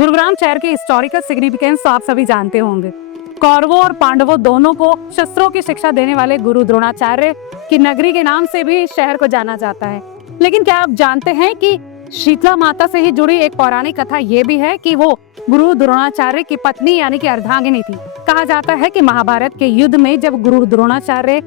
गुरुग्राम शहर की historical significance तो आप सभी जानते होंगे। कौरवों और पांडवों दोनों को शस्त्रों की शिक्षा देने वाले गुरु द्रोणाचार्य की नगरी के नाम से भी शहर को जाना जाता है। लेकिन क्या आप जानते हैं कि शीतला माता से ही जुड़ी एक पौराणिक कथा ये भी है कि वो गुरु द्रोणाचार्य की पत्नी यानी कि अर्धांगिनी थी। कहा जाता है कि महाभारत के युद्ध में जब गुरु द्रोणाचार्य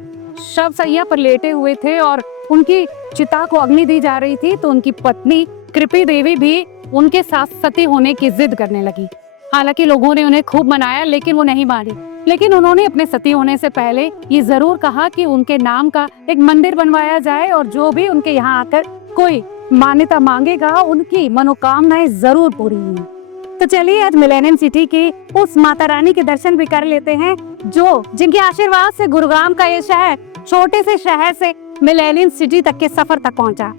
शवशैया पर लेटे हुए थे और उनकी चिता को अग्नि दी जा रही थी तो उनकी पत्नी कृपी देवी भी उनके साथ सती होने की जिद करने लगी। हालांकि लोगों ने उन्हें खूब मनाया लेकिन वो नहीं मानी। लेकिन उन्होंने अपने सती होने से पहले ये जरूर कहा कि उनके नाम का एक मंदिर बनवाया जाए और जो भी उनके यहाँ आकर कोई मान्यता मांगेगा उनकी मनोकामनाएं जरूर पूरी होंगी। तो चलिए आज मिलेनियम सिटी की उस माता रानी के दर्शन भी कर लेते हैं जिनके आशीर्वाद से गुरुग्राम का ये शहर छोटे से शहर से मिलेनियम सिटी तक के सफर तक पहुंचा।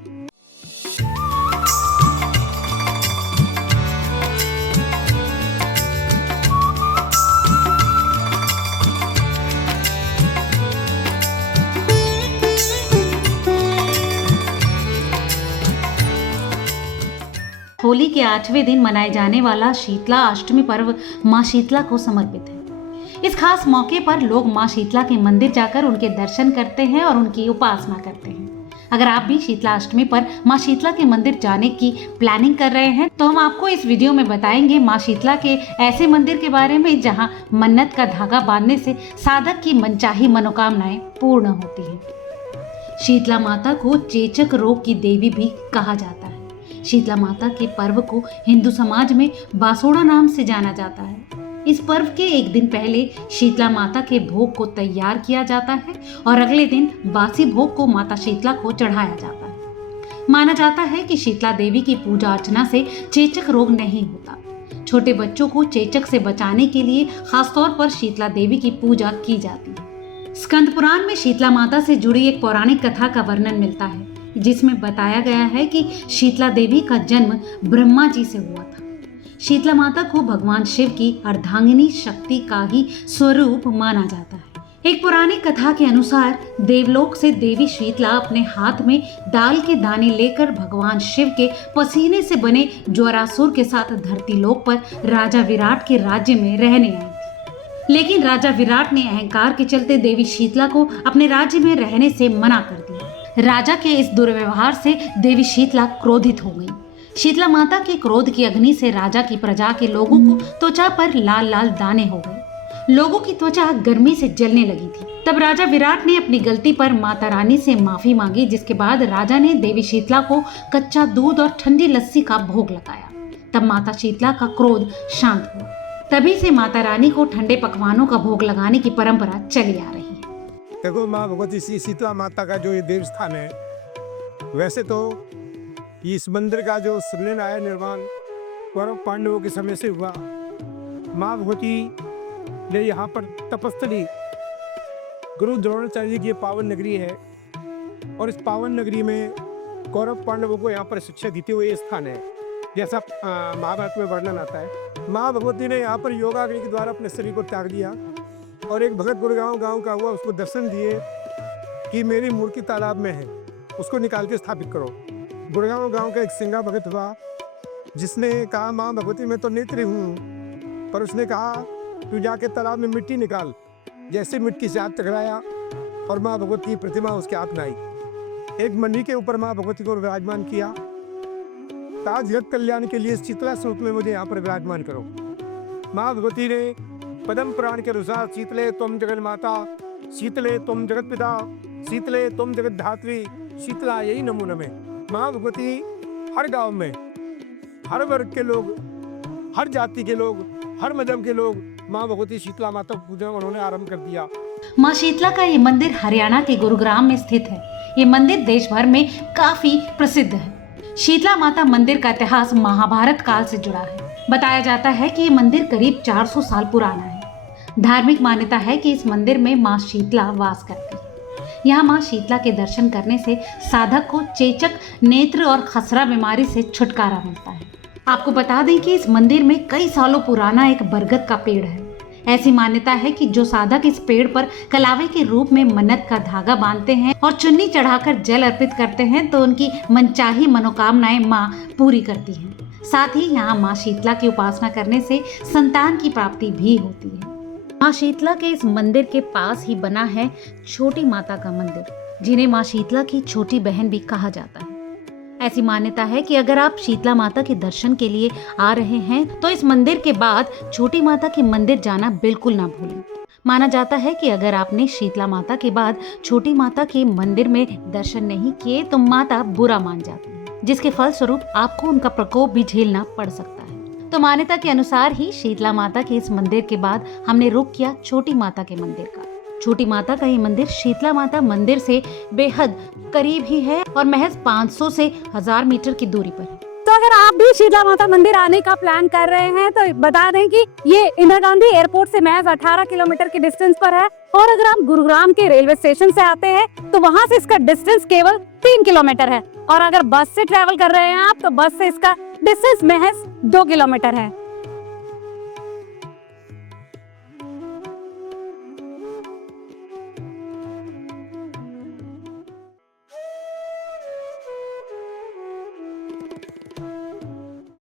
होली के 8वें दिन मनाए जाने वाला शीतला अष्टमी पर्व माँ शीतला को समर्पित है। इस खास मौके पर लोग माँ शीतला के मंदिर जाकर उनके दर्शन करते हैं और उनकी उपासना करते हैं। अगर आप भी शीतला अष्टमी पर माँ शीतला के मंदिर जाने की प्लानिंग कर रहे हैं तो हम आपको इस वीडियो में बताएंगे माँ शीतला के ऐसे मंदिर के बारे में जहाँ मन्नत का धागा बांधने से साधक की मनचाही मनोकामनाएं पूर्ण होती है। शीतला माता को चेचक रोग की देवी भी कहा जाता है। शीतला माता के पर्व को हिंदू समाज में बासोड़ा नाम से जाना जाता है। इस पर्व के एक दिन पहले शीतला माता के भोग को तैयार किया जाता है और अगले दिन बासी भोग को माता शीतला को चढ़ाया जाता है। माना जाता है कि शीतला देवी की पूजा अर्चना से चेचक रोग नहीं होता। छोटे बच्चों को चेचक से बचाने के लिए खासतौर पर शीतला देवी की पूजा की जाती है। स्कंद पुराण में शीतला माता से जुड़ी एक पौराणिक कथा का वर्णन मिलता है जिसमें बताया गया है कि शीतला देवी का जन्म ब्रह्मा जी से हुआ था। शीतला माता को भगवान शिव की अर्धांगिनी शक्ति का ही स्वरूप माना जाता है। एक पौराणिक कथा के अनुसार देवलोक से देवी शीतला अपने हाथ में दाल के दाने लेकर भगवान शिव के पसीने से बने ज्वरासुर के साथ धरती लोक पर राजा विराट के राज्य में रहने आई। लेकिन राजा विराट ने अहंकार के चलते देवी शीतला को अपने राज्य में रहने से मना कर दिया। राजा के इस दुर्व्यवहार से देवी शीतला क्रोधित हो गई। शीतला माता के क्रोध की अग्नि से राजा की प्रजा के लोगों को त्वचा पर लाल लाल दाने हो गए। लोगों की त्वचा गर्मी से जलने लगी थी। तब राजा विराट ने अपनी गलती पर माता रानी से माफी मांगी, जिसके बाद राजा ने देवी शीतला को कच्चा दूध और ठंडी लस्सी का भोग लगाया। तब माता शीतला का क्रोध शांत हुआ। तभी से माता रानी को ठंडे पकवानों का भोग लगाने की परंपरा चली आ रही है। देखो माँ भगवती श्री शीतला माता का जो ये देव स्थान है, वैसे तो इस मंदिर का जो निर्णय निर्माण कौरव पांडवों के समय से हुआ। माँ भगवती ने यहाँ पर तपस्थली गुरु द्रोणाचार्य जी की पावन नगरी है और इस पावन नगरी में कौरव पांडवों को यहाँ पर शिक्षा देते हुए स्थान है, जैसा महाभारत में वर्णन आता है। माँ भगवती ने यहाँ पर योगाग्नि के द्वारा अपने शरीर को त्याग दिया और एक भगत गुड़गांव गांव का हुआ, उसको दर्शन दिए कि मेरी मूर्ति तालाब में है, उसको निकाल के स्थापित करो। गुड़गांव गांव का एक सिंगा भगत हुआ जिसने कहा माँ भगवती मैं तो नेत्री हूँ, पर उसने कहा तू जाके तालाब में मिट्टी निकाल। जैसे मिट्टी से हाथ टकराया और माँ भगवती की प्रतिमा उसके हाथ में आई। एक मणि के ऊपर माँ भगवती को विराजमान किया। ताज जगत कल्याण के लिए शीतला स्वरूप में मुझे यहाँ पर विराजमान करो। माँ भगवती ने पद्म पुराण के अनुसार शीतले तुम जगत माता, शीतले तुम जगत पिता, शीतले तुम जगत धात्री, शीतला यही नमो नमे। माँ भगवती हर गांव में हर वर्ग के लोग, हर जाति के लोग, हर मजहब के लोग माँ भगवती शीतला माता को पूजन उन्होंने आरंभ कर दिया। माँ शीतला का ये मंदिर हरियाणा के गुरुग्राम में स्थित है। ये मंदिर देश भर में काफी प्रसिद्ध है। शीतला माता मंदिर का इतिहास महाभारत काल से जुड़ा है। बताया जाता है कि ये मंदिर करीब 400 साल पुराना है। धार्मिक मान्यता है कि इस मंदिर में माँ शीतला वास करती है। यहाँ माँ शीतला के दर्शन करने से साधक को चेचक, नेत्र और खसरा बीमारी से छुटकारा मिलता है। आपको बता दें कि इस मंदिर में कई सालों पुराना एक बरगद का पेड़ है। ऐसी मान्यता है कि जो साधक इस पेड़ पर कलावे के रूप में मन्नत का धागा बांधते हैं और चुन्नी चढ़ाकर जल अर्पित करते हैं तो उनकी मनचाही मनोकामनाएं माँ पूरी करती हैं। साथ ही यहाँ माँ शीतला की उपासना करने से संतान की प्राप्ति भी होती है। माँ शीतला के इस मंदिर के पास ही बना है छोटी माता का मंदिर, जिन्हें माँ शीतला की छोटी बहन भी कहा जाता है। ऐसी मान्यता है कि अगर आप शीतला माता के दर्शन के लिए आ रहे हैं तो इस मंदिर के बाद छोटी माता के मंदिर जाना बिल्कुल ना भूलें। माना जाता है कि अगर आपने शीतला माता के बाद छोटी माता के मंदिर में दर्शन नहीं किए तो माता बुरा मान जाती है, जिसके फलस्वरूप आपको उनका प्रकोप भी झेलना पड़ सकता है। तो मान्यता के अनुसार ही शीतला माता के इस मंदिर के बाद हमने रुख किया छोटी माता के मंदिर का। छोटी माता का ये मंदिर शीतला माता मंदिर से बेहद करीब ही है और महज 500 से 1000 मीटर की दूरी पर है। तो अगर आप भी शीतला माता मंदिर आने का प्लान कर रहे हैं तो बता दें कि ये इंदिरा गांधी एयरपोर्ट से महज 18 किलोमीटर के डिस्टेंस पर है, और अगर आप गुरुग्राम के रेलवे स्टेशन से आते हैं तो वहां से इसका डिस्टेंस केवल 3 किलोमीटर है, और अगर बस से ट्रेवल कर रहे हैं आप तो बस से इसका डिस्टेंस महज 2 किलोमीटर है।